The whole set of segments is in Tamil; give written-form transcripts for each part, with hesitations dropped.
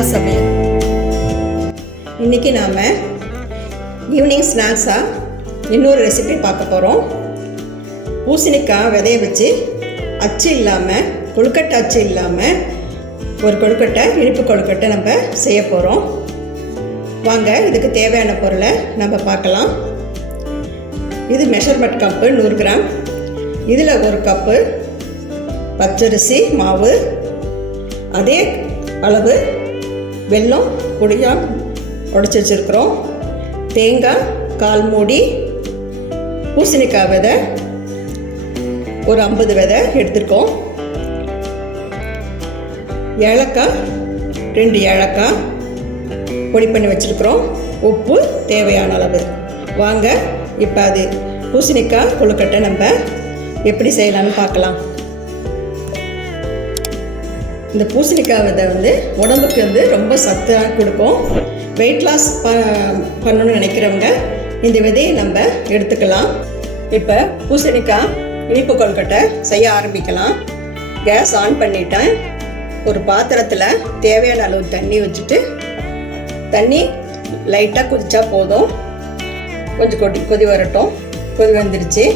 நிலா சமையல். இன்றைக்கி நாம் ஈவினிங் ஸ்நாக்ஸாக இன்னொரு ரெசிபி பார்க்க போகிறோம். பூசணிக்காய் விதைய வச்சு அச்சு இல்லாமல், கொழுக்கட்டை அச்சு இல்லாமல் ஒரு கொழுக்கட்டை, இனிப்பு கொழுக்கட்டை நம்ம செய்ய போகிறோம். வாங்க இதுக்கு தேவையான பொருளை நம்ம பார்க்கலாம். இது மெஷர்மெண்ட் கப்பு 100 கிராம். இதில் 1 கப்பு பச்சரிசி மாவு, அதே அளவு வெல்லம் பொடியாக உடச்சி வச்சுருக்குறோம். தேங்காய் 1/4 மூடி, பூசணிக்காய் விதை ஒரு 50 விதை எடுத்துருக்கோம். ஏலக்காய் 2 ஏலக்காய் பொடி பண்ணி வச்சுருக்குறோம். உப்பு தேவையான அளவு. வாங்க இப்போ அது பூசணிக்காய் கொழுக்கட்டை நம்ம எப்படி செய்யலான்னு பார்க்கலாம். இந்த பூசணிக்காய் விதை உடம்புக்கு ரொம்ப சத்தாக கொடுக்கும். வெயிட் லாஸ் பண்ணணும்னு நினைக்கிறவங்க இந்த விதையை நம்ம எடுத்துக்கலாம். இப்போ பூசணிக்காய் இனிப்பு கொழுக்கட்டை செய்ய ஆரம்பிக்கலாம். கேஸ் ஆன் பண்ணிட்டேன். ஒரு பாத்திரத்தில் தேவையான அளவு தண்ணி வச்சுட்டு, தண்ணி லைட்டாக கொதிச்சா போதும். கொஞ்சம் கொதி வரட்டும். கொதி வந்துருச்சு.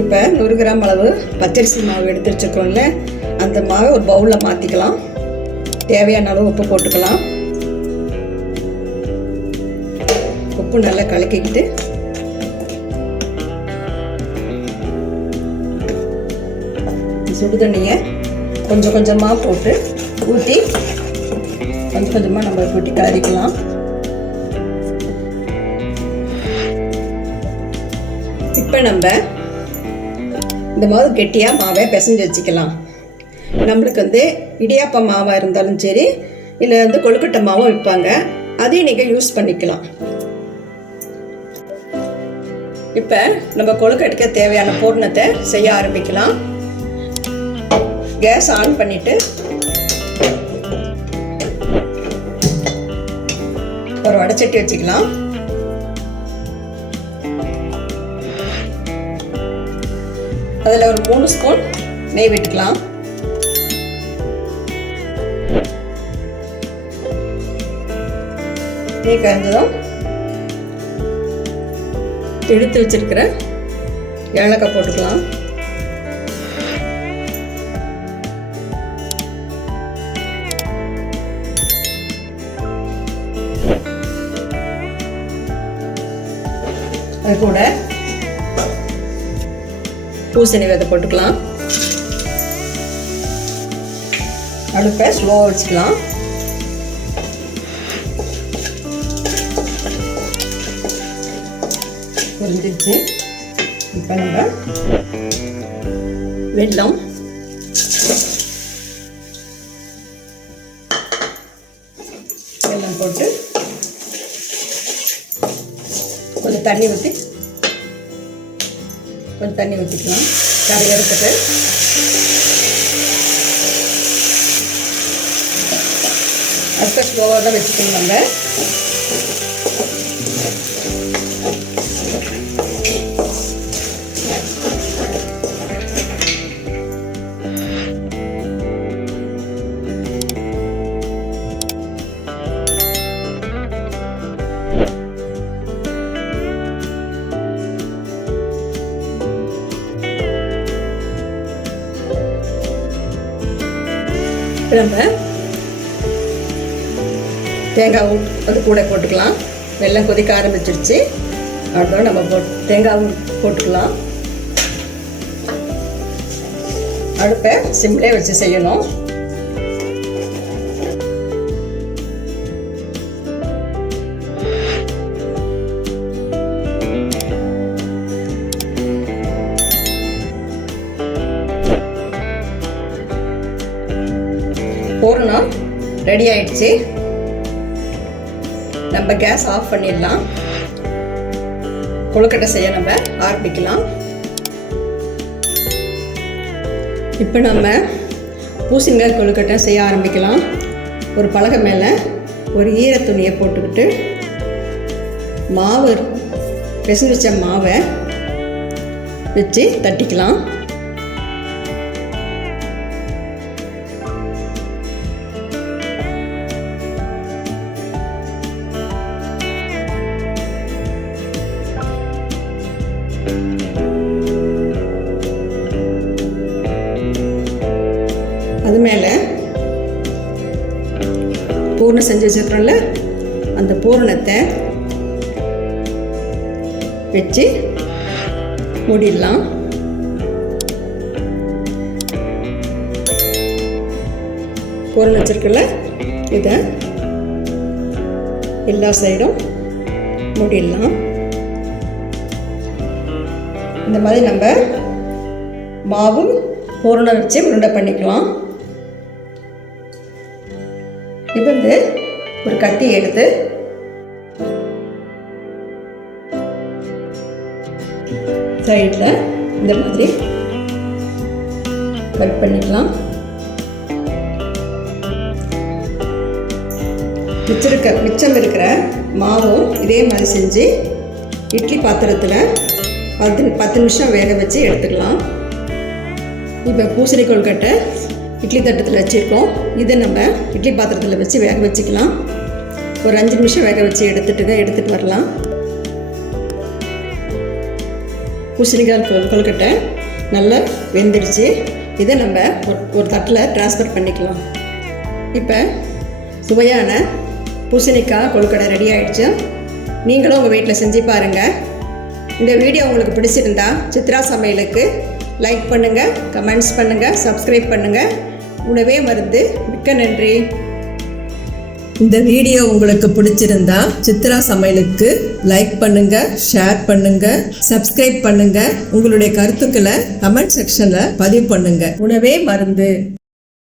இப்போ 100 கிராம் அளவு பச்சரிசி மாவு எடுத்து வச்சுருக்கோம்ல, அந்த மாவை ஒரு பவுலில் மாற்றிக்கலாம். தேவையான அளவு உப்பு போட்டுக்கலாம். உப்பு நல்லா கலக்கிக்கிட்டு சுடு தண்ணியை கொஞ்சம் கொஞ்சமாக போட்டு ஊற்றி கொஞ்சம் கொஞ்சமாக நம்ம ஊற்றி கலரிக்கலாம். இப்போ நம்ம இந்த மாதிரி கெட்டியாக மாவை பிசைஞ்சு வச்சுக்கலாம். நம்மளுக்கு இடியாப்ப மாவாக இருந்தாலும் சரி, இல்லை கொழுக்கட்டை மாவும் விற்பாங்க, அதையும் நீங்கள் யூஸ் பண்ணிக்கலாம். இப்போ நம்ம கொழுக்கட்டைக்கு தேவையான பூரணத்தை செய்ய ஆரம்பிக்கலாம். கேஸ் ஆன் பண்ணிவிட்டு ஒரு வடைச்சட்டி வச்சுக்கலாம். அதில் ஒரு 3 ஸ்பூன் நெய் விட்டுக்கலாம். நெய் கரைஞ்சதும் எடுத்து வச்சிருக்கிற ஏலக்காய் போட்டுக்கலாம். அது கூட பூசணி விதை போட்டுக்கலாம். அடுப்பை ஸ்லோவாக வச்சுக்கலாம். புரிஞ்சிச்சு. இப்போ நம்ம வெல்லம், போட்டு கொஞ்சம் தண்ணி ஊற்றிக்கலாம். கரையிறதுக்கு அடுத்த ஸ்லோவாக தான் வச்சுக்கணும். நம்ம தேங்காய் அது கூட போட்டுக்கலாம். வெல்லம் கொதிக்க ஆரம்பிச்சிருச்சு. அதோட நம்ம தேங்காய் போட்டுக்கலாம். அடுப்பை சிம்லே வச்சு செய்யணும். பூரணம் ரெடி ஆயிடுச்சு. நம்ம கேஸ் ஆஃப் பண்ணிடலாம். கொழுக்கட்டை செய்ய நம்ம ஆரம்பிக்கலாம். இப்போ நம்ம பூசணிக்காய் கொழுக்கட்டை செய்ய ஆரம்பிக்கலாம். ஒரு பலகை மேலே ஒரு ஈர துணியை போட்டுக்கிட்டு மாவு பிசைஞ்சு வச்ச மாவை வச்சு தட்டிக்கலாம். பூரணம் செஞ்சு வச்சுருக்கிறோம்ல, அந்த பூரணத்தை வச்சு மூடிடலாம். பூரணம் வச்சுருக்கல, இதை எல்லா சைடும் மூடிடலாம். இந்த மாதிரி நம்ம மாவு பூரணம் வச்சு உருண்டை பண்ணிக்கலாம். இப்போ வந்து ஒரு கத்தி எடுத்து சைடில் இந்த மாதிரி கட் பண்ணிக்கலாம். மிச்சம் இருக்கிற மாவும் இதே மாதிரி செஞ்சு இட்லி பாத்திரத்தில் 10 நிமிஷம் வேக வச்சு எடுத்துக்கலாம். இப்போ பூசணி கொழுக்கட்டை இட்லி தட்டத்தில் வச்சுருக்கோம். இதை நம்ம இட்லி பாத்திரத்தில் வச்சு வேக வச்சுக்கலாம். ஒரு 5 நிமிஷம் வேக வச்சு எடுத்துகிட்டு வரலாம். பூசணிக்காய் கொழுக்கட்டை நல்லா வெந்துடுச்சு. இதை நம்ம ஒரு தட்டில் ட்ரான்ஸ்ஃபர் பண்ணிக்கலாம். இப்போ சுவையான பூசணிக்காய் கொழுக்கட்டை ரெடி ஆகிடுச்சு. நீங்களும் உங்கள் வீட்டில் செஞ்சு பாருங்கள். இந்த வீடியோ உங்களுக்கு பிடிச்சிருந்தா சித்ரா சமையலுக்கு லைக் பண்ணுங்கள், கமெண்ட்ஸ் பண்ணுங்கள், சப்ஸ்கிரைப் பண்ணுங்கள். உணவே மருந்து. மிக்க நன்றி. இந்த வீடியோ உங்களுக்கு பிடிச்சிருந்தா சித்ரா சமையலுக்கு லைக் பண்ணுங்க, ஷேர் பண்ணுங்க, சப்ஸ்கிரைப் பண்ணுங்க. உங்களுடைய கருத்துக்களை கமெண்ட் செக்ஷன்ல பதிவு பண்ணுங்க. உணவே மருந்து.